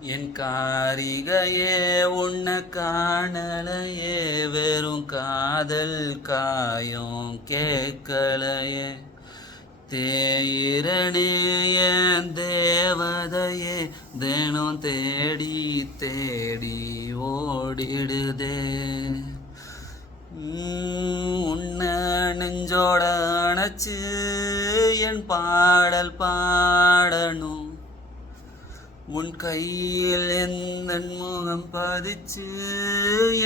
என் காரிகையே உன்னை காணலையே, வெறும் காதல் காயம் கேட்கலையே. தேயிரனே என் தேவதையே, தினம் தேடி தேடி ஓடிடுதே. உன்னை நெஞ்சோட அணைச்சு என் பாடல் பாடணும். உன் கையில் எந்தன் முகம் பதிச்சு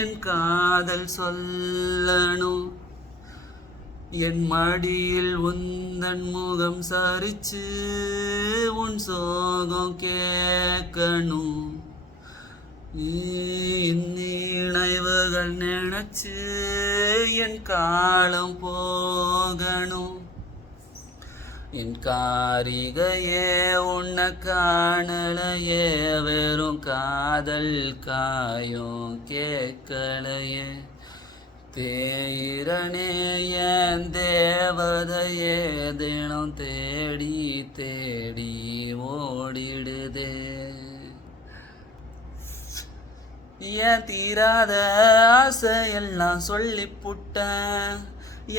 என் காதல் சொல்லணும். என் மடியில் உந்தன் முகம் சரிச்சு உன் சோகம் கேட்கணும். நினைவுகள் நினைச்சு என் காலம் போகணும். என் காரிகையே உன்னை காணலையே, வெறும் காதல் காயம் கேட்கலையே. தேயிரனே என் தேவதையே, தினம் தேடி தேடி ஓடிடுதே. ஏன் தீராத ஆசையெல்லாம் சொல்லி புட்டேன்,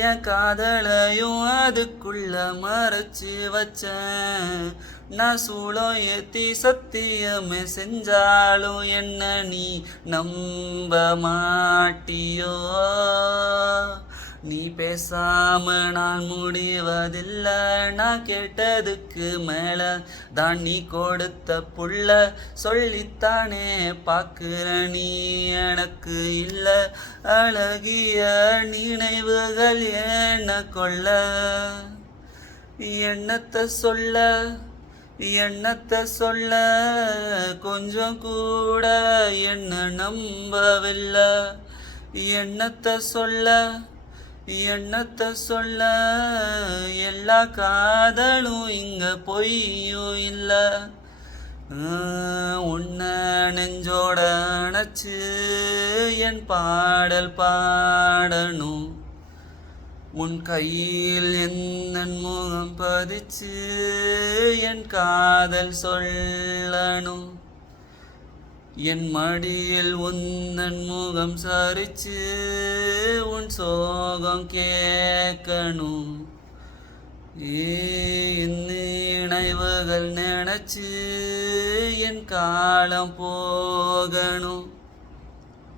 என் காதலையும் அதுக்குள்ள மறைச்சு வச்சேன். நான் சூளம் ஏத்தி சத்தியமே செஞ்சாலும் என்ன நீ நம்ப மாட்டியோ. நீ பேசாம நான் முடிவதில்லை, நான் கேட்டதுக்கு மேல தான் நீ கொடுத்த புள்ள. சொல்லித்தானே பாக்குற நீ எனக்கு இல்ல, அழகிய நினைவுகள் என்ன கொள்ள. என்னத்த சொல்ல என்னத்த சொல்ல, கொஞ்சம் கூட என்ன நம்பவில்லை. என்னத்த சொல்ல என்னத்த சொல்ல, எல்லா காதலும் இங்க பொய்யும் இல்ல. உன்னை நெஞ்சோட அணைச்சு என் பாடல் பாடணும். உன் கையில் எந்தன் முகம் பதிச்சு என் காதல் சொல்லணும். என் மடியில் உந்தன் முகம் சரிச்சு உன் சோகம் கேட்கணும். நினைவுகள் நினைச்சு என் காலம் போகணும்.